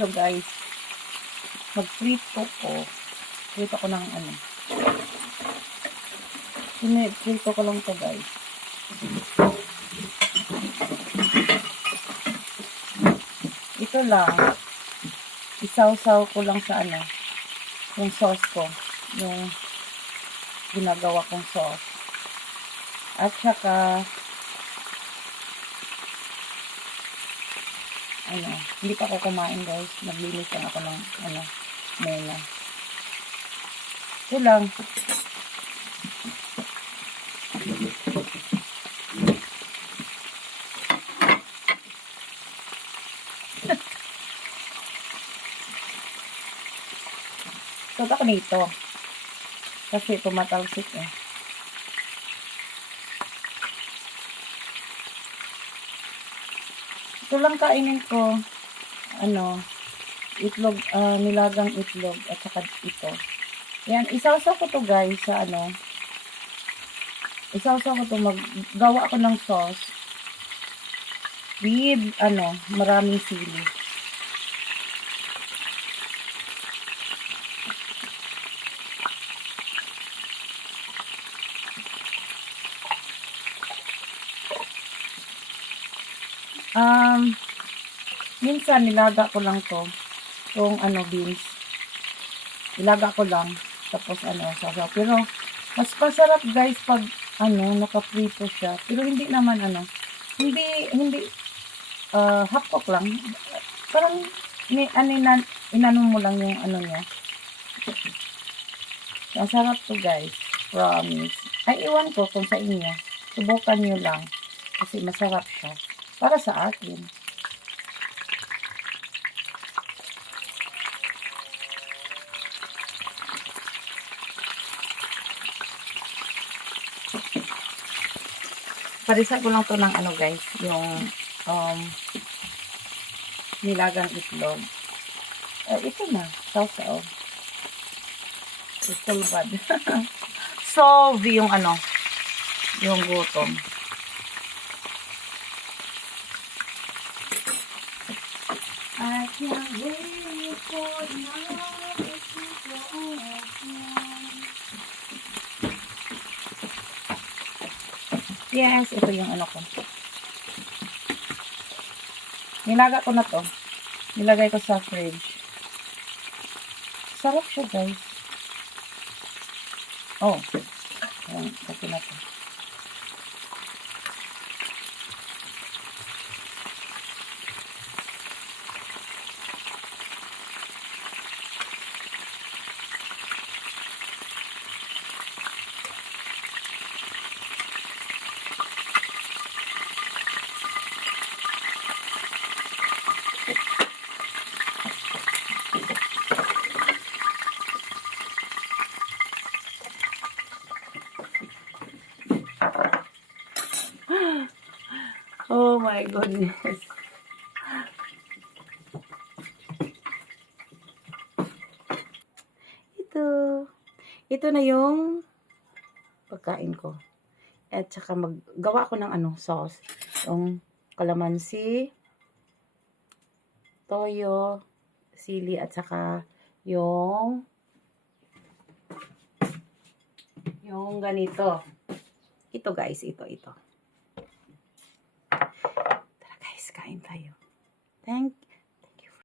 itlog guys. Magprito ko. Prito ko ng ano. Prito ko lang to guys. Ito lang. Isaw-saw ko lang sa ano. Yung sauce ko. Yung ginagawa kong sauce. At saka ano, hindi pa ako kumain guys. Naglinis lang ako ng ano, mena. Ito lang. Suot ako nito. Kasi tumatalsik eh. Ito lang kainin ko. Ano, itlog, nilagang itlog at saka ito. Yan, isawsaw ko to guys sa ano. Isawsaw ko to, maggawa ako ng sauce. With, ano, maraming sili. Minsan nilaga ko lang to. Itong ano, beans. Nilaga ko lang. Tapos ano, sasaw. Pero, mas masarap guys pag, ano, nakaprito siya. Pero hindi naman, ano, hindi, half cook lang. Parang, inano mo lang yung ano niya. Masarap to guys. Promise. Ay, iwan ko kung sa inyo. Subukan nyo lang. Kasi masarap siya. Para sa akin. Parisa ko lang to ng ano guys. Yung nilagang itlog. Ito na. Sausaw. Ito bad. Solve yung ano. Yung gutom. I can't wait for night to go. Yes, ito yung ano ko. Nilaga ko na to. Nilagay ko sa fridge. Sarap siya guys. Oh. Ayan, kasi na to. Oh my goodness. Ito na yung pagkain ko. At saka maggawa ko ng ano, sauce. Yung kalamansi, toyo, sili, at saka yung ganito. Ito guys, ito. Tara guys, kain tayo.